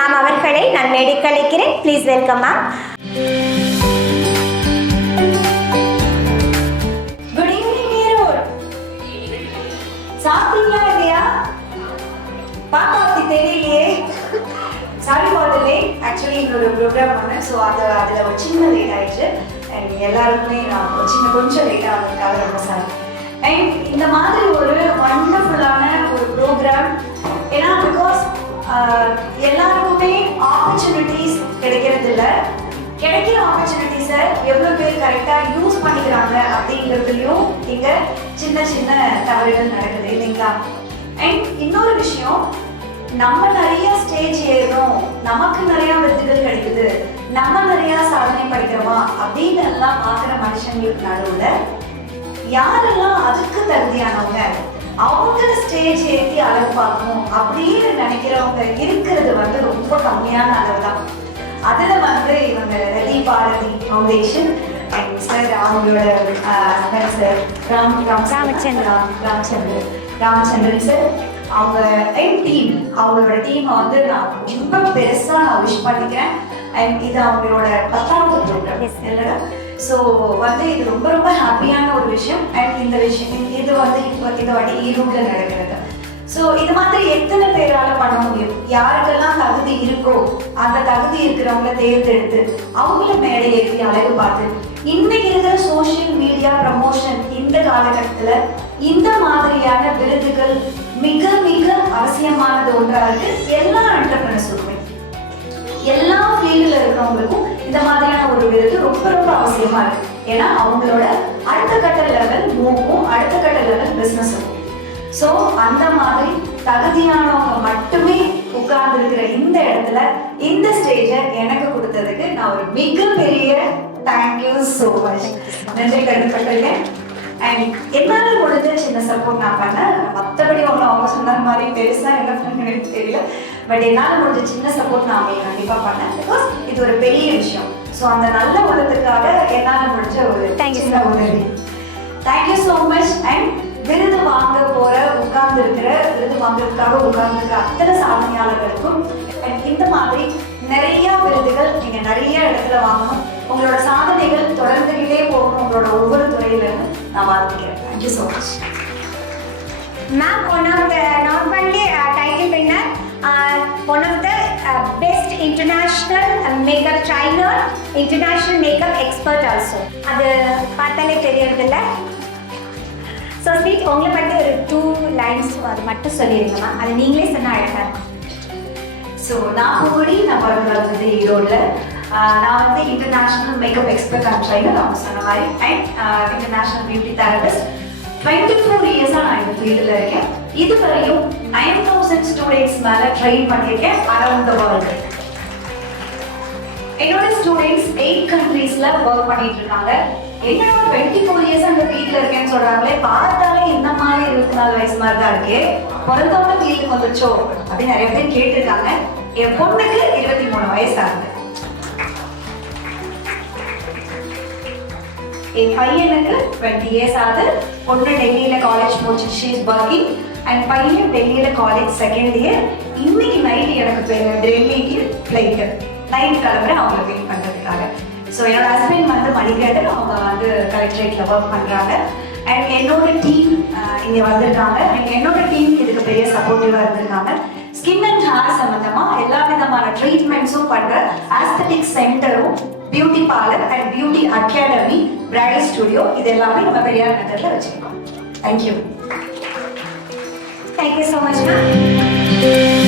Ma'am அவர்களை நான் மேடைக்கு அழைக்கிறேன். Please welcome ma'am. Good evening Erode. சாப்பிட்டீங்களா இல்லையா? பாப்பாத்தி தெரியலையே. Sorry for the late. Actually இன்னொரு ப்ரோக்ராம் பண்ணேன். ஸோ அதில் ஒரு சின்ன லேட் ஆயிடுச்சு. அண்ட் எல்லாருக்குமே நான் கொஞ்சம் லேட்டாக வந்ததுக்காக ரொம்ப சாரி. அண்ட் இந்த மாதிரி ஒரு வண்டர்ஃபுல்லான ஒரு ப்ரோக்ராம், ஏன்னா பிகாஸ் எல்லாருக்குமே ஆப்பர்ச்சுனிட்டிஸ் கிடைக்கிறது இல்லை. கிடைக்கிற ஆப்பர்ச்சுனிட்டிஸை எவ்வளோ பேர் கரெக்டாக யூஸ் பண்ணிக்கிறாங்க அப்படிங்கிறதுலையும் இங்கே சின்ன சின்ன தவறுகள் நடக்குது இல்லைங்களா? அண்ட் இன்னொரு விஷயம், நம்ம நிறைய ஸ்டேஜ் ஏறோம், நமக்கு நிறைய விருதுகள் கிடைக்குது, நம்ம நிறைய சாதனை படிக்கிறோமா அப்படின்னு எல்லாம் பார்க்குற மனுஷங்களுக்கு நடுவில் யாரெல்லாம் அதுக்கு தகுதியானவங்க, அவங்க ஸ்டேஜ் ஏற்றி அளவு பார்க்கணும் அப்படின்னு நினைக்கிறவங்க இருக்கிறது ரொம்ப கம்மியான அளவு தான். அதில் இவங்க ரதி பாரதி ஃபவுண்டேஷன் அண்ட் சார் அவங்களோட சார் ராமச்சந்திரன் சார், அவங்க டீம், அவங்களோட டீமை நான் ரொம்ப பெருசாக நான் விஷ் பண்ணிக்கிறேன். அண்ட் இது அவங்களோட 10வது ப்ரோக்ராம் இல்லைடா? ஸோ இது ரொம்ப ரொம்ப ஹாப்பியான ஒரு விஷயம். அண்ட் இந்த விஷயம் இது இப்போ இந்த வாட்டி ஈரோட்டில் நடக்கிறது. ஸோ இது மாதிரி எத்தனை பேரால் பண்ண முடியும்? யாருக்கெல்லாம் தகுதி இருக்கோ அந்த தகுதி இருக்கிறவங்கள தேர்ந்தெடுத்து அவங்கள மேடை ஏற்றி அழகு பார்த்து, இன்னைக்கு இருக்கிற சோஷியல் மீடியா ப்ரமோஷன் இந்த காலகட்டத்தில் இந்த மாதிரியான விருதுகள் மிக மிக அவசியமானது ஒன்றாக இருக்கு. எல்லா என்டர்பிரனர்ஸுக்குமே, எல்லா ஃபீல்டில் இருக்கிறவங்களுக்கும் இந்த மாதிரியான ஒரு விருது ரொம்ப ரொம்ப அவசியமா இருக்கு. ஏன்னா அவங்களோட அடுத்த கட்ட லெவல் மூவும், அடுத்த கட்ட லெவல் பிஸ்னஸும். ஸோ அந்த மாதிரி தகுதியானவங்க மட்டுமே உட்கார்ந்து இருக்கிற இந்த இடத்துல இந்த ஸ்டேஜை எனக்கு கொடுத்ததுக்கு நான் ஒரு மிகப்பெரிய தேங்க்யூ ஸோ மச், நன்றி கடன்பட்டிருக்கேன். அண்ட் என்னால் முடிஞ்ச சின்ன சப்போர்ட் நான் பண்ணேன். மற்றபடி அவங்க சொன்ன மாதிரி பெருசாக என்ன பண்ணுன்னு தெரியல. பட் என்னால் முடிஞ்ச சின்ன சப்போர்ட் நான் அவங்க கண்டிப்பாக பண்ணேன். பிகாஸ் இது ஒரு பெரிய விஷயம். ஸோ அந்த நல்ல உலகத்துக்காக என்னால் முடிஞ்ச ஒரு சின்ன உதவி. Thank you so much. அண்ட் விருது வாங்க போகிற விருது வாங்குறதுக்காக உட்கார்ந்துருக்கிற அத்தனை சாதனையாளர்களுக்கும் அண்ட் இந்த மாதிரி நிறைய விருதுகள் நீங்கள் நிறைய இடத்துல வாங்கணும். உங்களோட சாதனைகள் தொடர்ந்துகிட்டே போகணும் உங்களோட ஒவ்வொரு துறையிலிருந்து நான் வாழ்த்துக்கிறேன். Thank you so much ma'am. One of the not only title winner, one of the best international makeup trainer, international makeup expert also. அது பார்த்தாலே தெரியறதில்ல. ஸோ ஸ்வீட், உங்களை பற்றி ஒரு 2 lines அது மட்டும் சொல்லிடுங்கம்மா. அது நீங்களே சொன்னால் அழகாக இருக்கும். ஸோ நான் பூங்குடி, நான் பிறந்தது ஈரோடில். நான் international makeup expert and trainer, அவங்க சொன்ன மாதிரி, அண்ட் இன்டர்நேஷ்னல் பியூட்டி தெரபிஸ்ட். 24 இயர்ஸாக நான் இந்த ஃபீல்டில் இருக்கேன். இதுவரையும் 9000 ஸ்டூடெண்ட்ஸ் மேலே ட்ரெயின் பண்ணியிருக்கேன் அரௌண்ட் த வேர்ல்டு. என்னோட ஸ்டூடெண்ட்ஸ் 8 கண்ட்ரீஸில் ஒர்க் பண்ணிட்டு இருக்காங்க. என்னோட 24 இயர்ஸ் அந்த ஃபீல்டில் இருக்கேன்னு சொல்கிறாங்களே, பார்த்தாலே இந்த மாதிரி 24 வயசு மாதிரி தான் இருக்கு, பிறந்தவங்க ஃபீல்டுக்கு வந்துச்சோ அப்படின்னு நிறைய பேர் கேட்டிருக்காங்க. என் பொண்ணுக்கு 23 வயசு ஆகுது. என் பையனுக்கு 20 இயர்ஸ் ஆகுது. பொண்ணு டெல்லியில் காலேஜ் முடிச்சு ஷீஸ் ஒர்க்கிங். அண்ட் பையன் டெல்லியில் காலேஜ் செகண்ட் இயர். இன்னைக்கு நைட்டு எனக்கு டெல்லிக்கு ஃப்ளைட்டு, நைட் கிளம்புறேன் அவங்களை வெயிட் பண்ணுறதுக்காக. ஸோ என்னோட ஹஸ்பண்ட் மணிகண்டன், அவங்க கலெக்டரேட்டில் ஒர்க் பண்ணுறாங்க. அண்ட் என்னோட டீம் இங்கே வந்திருக்காங்க. அண்ட் என்னோட டீம் இதுக்கு பெரிய சப்போர்ட்டிவாக இருந்திருக்காங்க. ஸ்கின் அண்ட் ஹேர் சம்மந்தமாக எல்லா விதமான ட்ரீட்மெண்ட்ஸும் பண்ணுற ஆஸ்தட்டிக் சென்டரும், beauty parlour and beauty academy, bridal studio, இது எல்லாமே நம்ம பெரியார் நகரில் வச்சுருக்கோம். Thank you. Thank you so much ma'am.